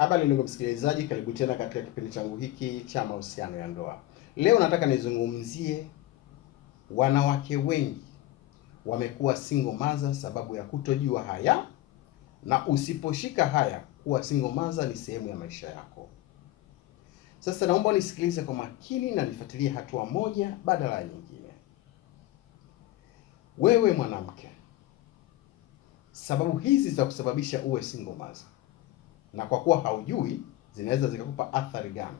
Habari ndugu msikilizaji, karibu tena katika kipindi changu hiki cha mahusiano ya ndoa. Leo nataka nizungumzie wanawake wengi wamekuwa single mother sababu ya kutojua haya, na usiposhika haya, kuwa single mother ni sehemu ya maisha yako. Sasa naomba nisikilize kwa makini na nifuatilie hatua moja badala ya nyingine. Wewe mwanamke, sababu hizi za kusababisha uwe single mother, na kwa kuwa haujui zinaweza zikakupa athari gani,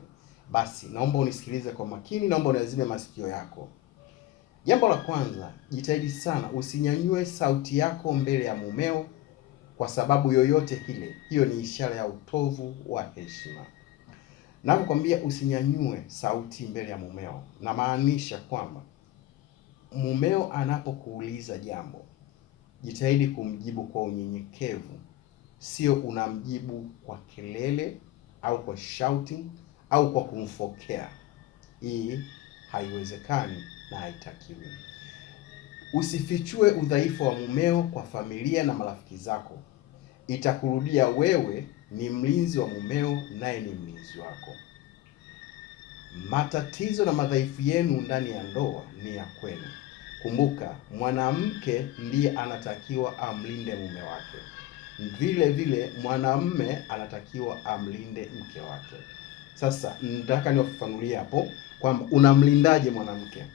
basi naomba unisikilize kwa makini, naomba uniazime masikio yako. Jambo la kwanza, jitahidi sana usinyanyue sauti yako mbele ya mumeo kwa sababu yoyote ile. Hiyo ni ishara ya utovu wa heshima. Napokwambia usinyanyue sauti mbele ya mumeo, na maanisha kwamba mumeo anapokuuliza jambo, jitahidi kumjibu kwa unyenyekevu. Sio unamjibu kwa kelele au kwa shouting au kwa kumfokea. Hii haiwezekani na haitakiwi. Usifichue udhaifu wa mumeo kwa familia na marafiki zako. Itakurudia wewe ni mlinzi wa mumeo, naye ni mlinzi wako. Matatizo na madhaifu yenu ndani ya ndoa ni ya kwenu. Kumbuka, mwanamke ndiye anatakiwa amlinde mume wake. Vile vile mwanamume anatakiwa amlinde mke wake. Sasa nataka niwafafanulie hapo kwamba unamlindaje mwanamke,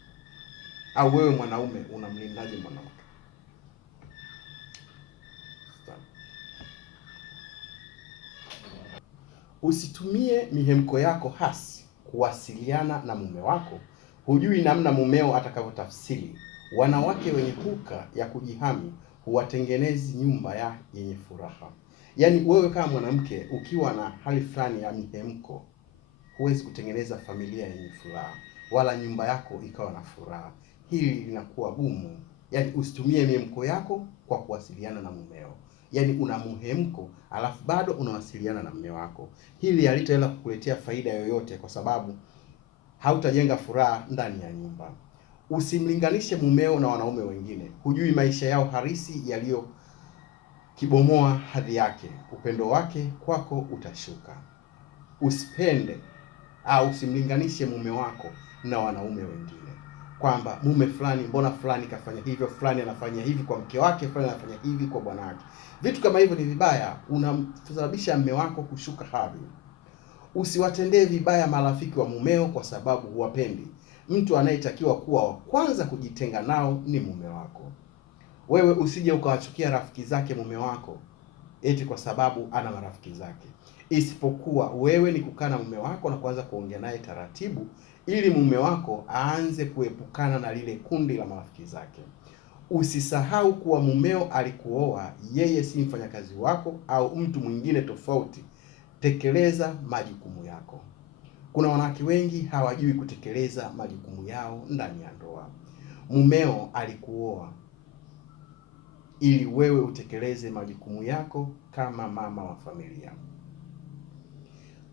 au wewe mwanaume unamlindaje mwanamke. Usitumie mihemko yako hasi kuwasiliana na mume wako. Hujui namna mumeo atakavyotafsiri. Wanawake wenye huka ya kujihami huwatengenezi nyumba yenye furaha. Yaani wewe kama mwanamke ukiwa na hali fulani ya mihemko, huwezi kutengeneza familia yenye furaha wala nyumba yako ikawa na furaha. Hili linakuwa gumu. Yaani usitumie mihemko yako kwa kuwasiliana na mumeo. Yaani una mhemko alafu bado unawasiliana na mume wako. Hili halitaenda kukuletea faida yoyote, kwa sababu hautajenga furaha ndani ya nyumba. Usimlinganishe mumeo na wanaume wengine. Hujui maisha yao halisi yaliyo kibomoa hadhi yake. Upendo wake kwako utashuka. Usipende au usimlinganishe mume wako na wanaume wengine, kwamba mume fulani, mbona fulani kafanya hivyo, fulani anafanya hivi kwa mke wake, fulani anafanya hivi kwa bwana wake. Vitu kama hivyo ni vibaya, unamsababisha mume wako kushuka hadhi. Usiwatendee vibaya marafiki wa mumeo kwa sababu huwapendi. Mtu anayetakiwa kuwa wa kwanza kujitenga nao ni mume wako. Wewe usije ukawachukia rafiki zake mume wako eti kwa sababu ana marafiki zake. Isipokuwa wewe ni kukaa na mume wako na kuanza kuongea naye taratibu, ili mume wako aanze kuepukana na lile kundi la marafiki zake. Usisahau kuwa mumeo alikuoa, yeye si mfanyakazi wako au mtu mwingine tofauti. Tekeleza majukumu yako. Kuna wanawake wengi hawajui kutekeleza majukumu yao ndani ya ndoa. Mumeo alikuoa ili wewe utekeleze majukumu yako kama mama wa familia.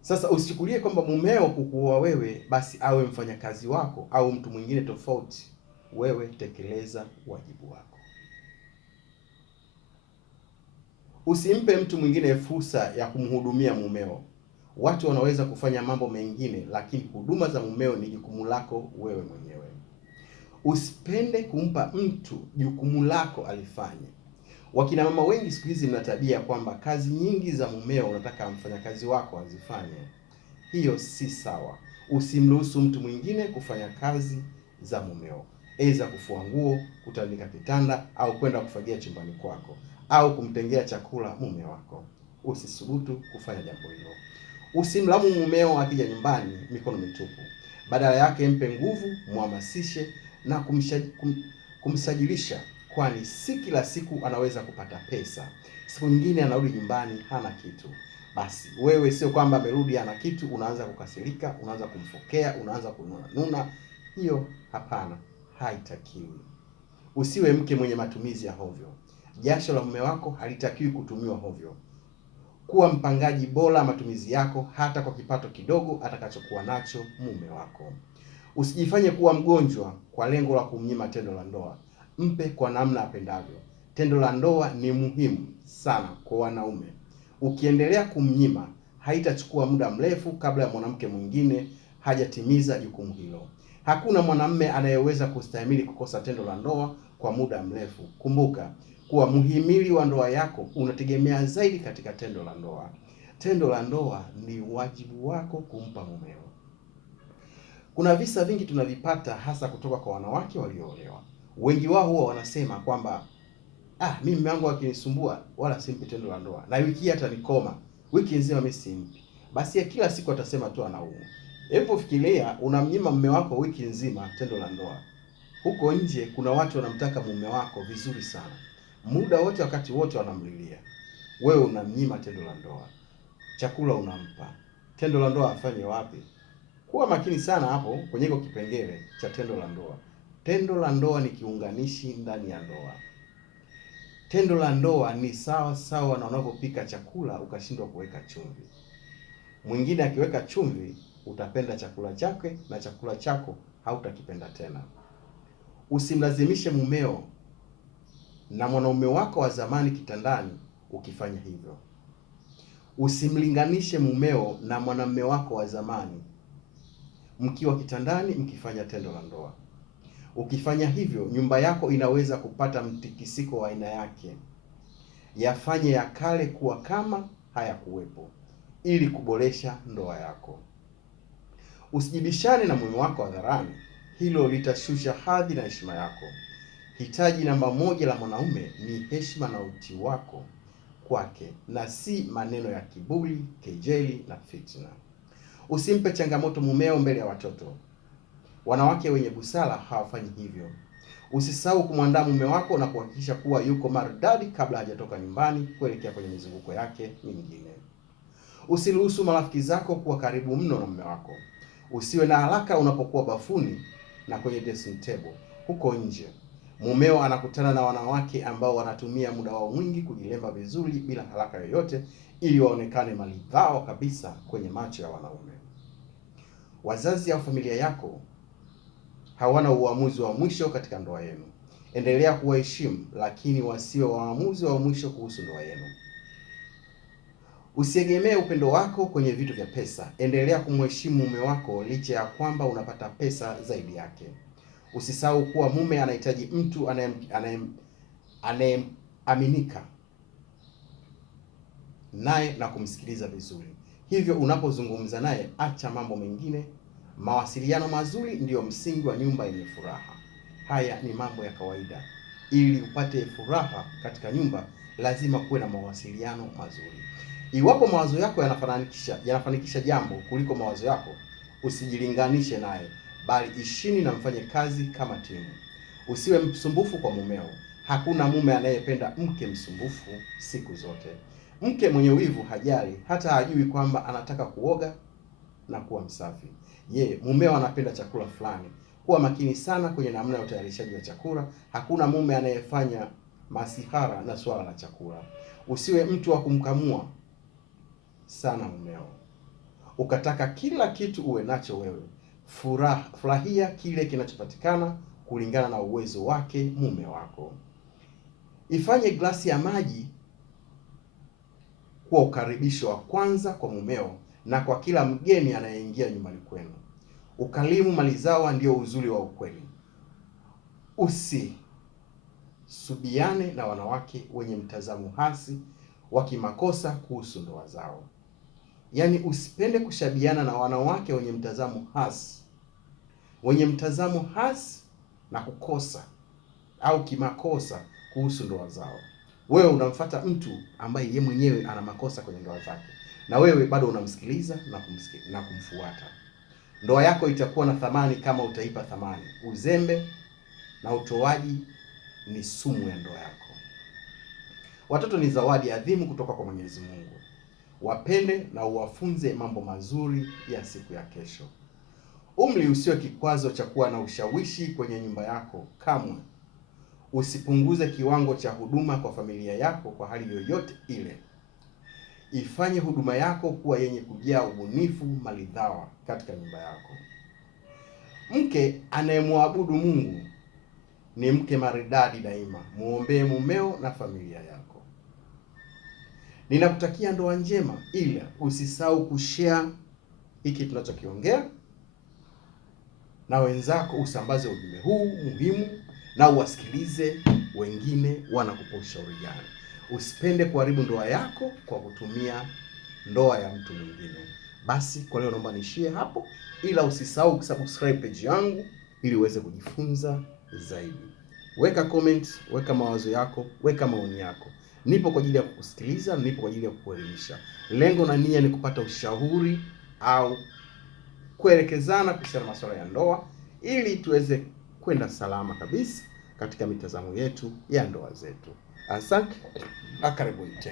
Sasa usichukulie kwamba mumeo kukuoa wewe basi awe mfanyakazi wako au mtu mwingine tofauti. Wewe tekeleza wajibu wako. Usimpe mtu mwingine fursa ya kumhudumia mumeo. Watu wanaweza kufanya mambo mengine, lakini huduma za mumeo ni jukumu lako wewe mwenyewe. Usipende kumpa mtu jukumu lako alifanye. Wakina mama wengi siku hizi mna tabia kwamba kazi nyingi za mumeo unataka mfanyakazi wako azifanye. Hiyo si sawa. Usimruhusu mtu mwingine kufanya kazi za mumeo, aidha kufua nguo, kutandika kitanda au kwenda kufagia chumbani kwako au kumtengea chakula mume wako. Usisubutu kufanya jambo hilo. Usimlamu mumeo akija nyumbani mikono mitupu. Badala yake mpe nguvu, muhamasishe na kumsajilisha, kwani si kila siku anaweza kupata pesa. Siku nyingine anarudi nyumbani hana kitu. Basi wewe sio kwamba amerudi hana kitu unaanza kukasirika, unaanza kumfokea, unaanza kununa. Hiyo hapana, haitakiwi. Usiwe mke mwenye matumizi ya hovyo. Jasho la mume wako halitakiwi kutumiwa hovyo. Kuwa mpangaji bora matumizi yako, hata kwa kipato kidogo atakachokuwa nacho mume wako. Usijifanye kuwa mgonjwa kwa lengo la kumnyima tendo la ndoa. Mpe kwa namna apendavyo. Tendo la ndoa ni muhimu sana kwa wanaume. Ukiendelea kumnyima, haitachukua muda mrefu kabla ya mwanamke mwingine hajatimiza jukumu hilo. Hakuna mwanamume anayeweza kustahimili kukosa tendo la ndoa kwa muda mrefu. Kumbuka kuwa muhimili wa ndoa yako unategemea zaidi katika tendo la ndoa. Tendo la ndoa ni wajibu wako kumpa mumeo. Kuna visa vingi tunavipata hasa kutoka kwa wanawake walioolewa. Wengi wao huwa wanasema kwamba mimi mume wangu akinisumbua wala simpi tendo la ndoa, na wiki hii atanikoma, wiki nzima mimi simpi. Basi ya kila siku atasema tu anaumwa. Hebu fikiria, unamnyima mume wako wiki nzima tendo la ndoa. Huko nje kuna watu wanamtaka mume wako vizuri sana, muda wote, wakati wote wanamlilia. Wewe unamnyima tendo la ndoa, chakula unampa, tendo la ndoa afanye wapi? Kuwa makini sana hapo kwenye hiko kipengele cha tendo la ndoa. Tendo la ndoa ni kiunganishi ndani ya ndoa. Tendo la ndoa ni sawa sawa na unapopika chakula ukashindwa kuweka chumvi. Mwingine akiweka chumvi utapenda chakula chake na chakula chako hautakipenda tena. Usimlazimishe mumeo na mwanaume wako wa zamani kitandani ukifanya hivyo. Usimlinganishe mumeo na mwanamume wako wa zamani mkiwa kitandani mkifanya tendo la ndoa. Ukifanya hivyo, nyumba yako inaweza kupata mtikisiko wa aina yake. Yafanye ya kale kuwa kama hayakuwepo ili kuboresha ndoa yako. Usijibishane na mume wako hadharani, hilo litashusha hadhi na heshima yako. Hitaji namba moja la mwanaume ni heshima na utii wako kwake, na si maneno ya kiburi, kejeli na fitna. Usimpe changamoto mumeo mbele ya watoto. Wanawake wenye busara hawafanyi hivyo. Usisahau kumwandaa mume wako na kuhakikisha kuwa yuko maridadi kabla hajatoka nyumbani kuelekea kwenye mizunguko yake mingine. Usiruhusu marafiki zako kuwa karibu mno na mume wako. Usiwe na haraka unapokuwa bafuni na kwenye dressing table. Huko nje mumeo anakutana na wanawake ambao wanatumia muda wao mwingi kujilemba vizuri bila haraka yoyote ili waonekane maridhawa kabisa kwenye macho ya wanaume. Wazazi au familia yako hawana uamuzi wa mwisho katika ndoa yenu. Endelea kuwaheshimu, lakini wasiwe waamuzi wa mwisho kuhusu ndoa yenu. Usiegemee upendo wako kwenye vitu vya pesa. Endelea kumheshimu mume wako licha ya kwamba unapata pesa zaidi yake. Usisahau kuwa mume anahitaji mtu anayeaminika naye na kumsikiliza vizuri. Hivyo unapozungumza naye, acha mambo mengine. Mawasiliano mazuri ndiyo msingi wa nyumba yenye furaha. Haya ni mambo ya kawaida. Ili upate furaha katika nyumba, lazima kuwe na mawasiliano mazuri. Iwapo mawazo yako yanafanikisha jambo kuliko mawazo yako, usijilinganishe naye, bali ishini na mfanye kazi kama timu. Usiwe msumbufu kwa mumeo. Hakuna mume anayependa mke msumbufu siku zote. Mke mwenye wivu hajali, hata hajui kwamba anataka kuoga na kuwa msafi. Mumeo anapenda chakula fulani. Kuwa makini sana kwenye namna ya utayarishaji wa chakula. Hakuna mume anayefanya masihara na swala la chakula. Usiwe mtu wa kumkamua sana mumeo, ukataka kila kitu uwe nacho wewe. Furahia kile kinachopatikana kulingana na uwezo wake mume wako. Ifanye glasi ya maji kuwa ukaribisho wa kwanza kwa mumeo na kwa kila mgeni anayeingia nyumbani kwenu. Ukalimu malizawa ndio uzuri wa ukweli. Usisubiane na wanawake wenye mtazamo hasi wa kimakosa kuhusu ndoa zao. Yaani usipende kushabiana na wanawake wenye mtazamo hasi na kukosa au kimakosa kuhusu ndoa zao. Wewe unamfuata mtu ambaye yeye mwenyewe ana makosa kwenye ndoa zake, na wewe bado unamsikiliza na kumfuata. Ndoa yako itakuwa na thamani kama utaipa thamani. Uzembe na utoaji ni sumu ya ndoa yako. Watoto ni zawadi adhimu kutoka kwa Mwenyezi Mungu. Wapende na uwafunze mambo mazuri ya siku ya kesho. Umri usio kikwazo cha kuwa na ushawishi kwenye nyumba yako. Kamwe usipunguze kiwango cha huduma kwa familia yako kwa hali yoyote ile. Ifanye huduma yako kuwa yenye kujaa ubunifu maridhawa katika nyumba yako. Mke anayemwabudu Mungu ni mke maridadi daima. Muombee mumeo na familia yako. Ninakutakia ndoa njema, ila usisahau kushare hiki tunachokiongea na wenzako, usambaze ujumbe huu muhimu na uwasikilize wengine wanakupa ushauri gani. Usipende kuharibu ndoa yako kwa kutumia ndoa ya mtu mwingine. Basi kwa leo naomba niishie hapo, ila usisahau kusubscribe page yangu ili uweze kujifunza zaidi. Weka comment, weka mawazo yako, weka maoni yako. Nipo kwa ajili ya kukusikiliza, nipo kwa ajili ya kukuelimisha. Lengo na nia ni kupata ushauri au kuelekezana kuhusiana na masuala ya ndoa ili tuweze kwenda salama kabisa katika mitazamo yetu ya ndoa zetu. Asante, karibuni tena.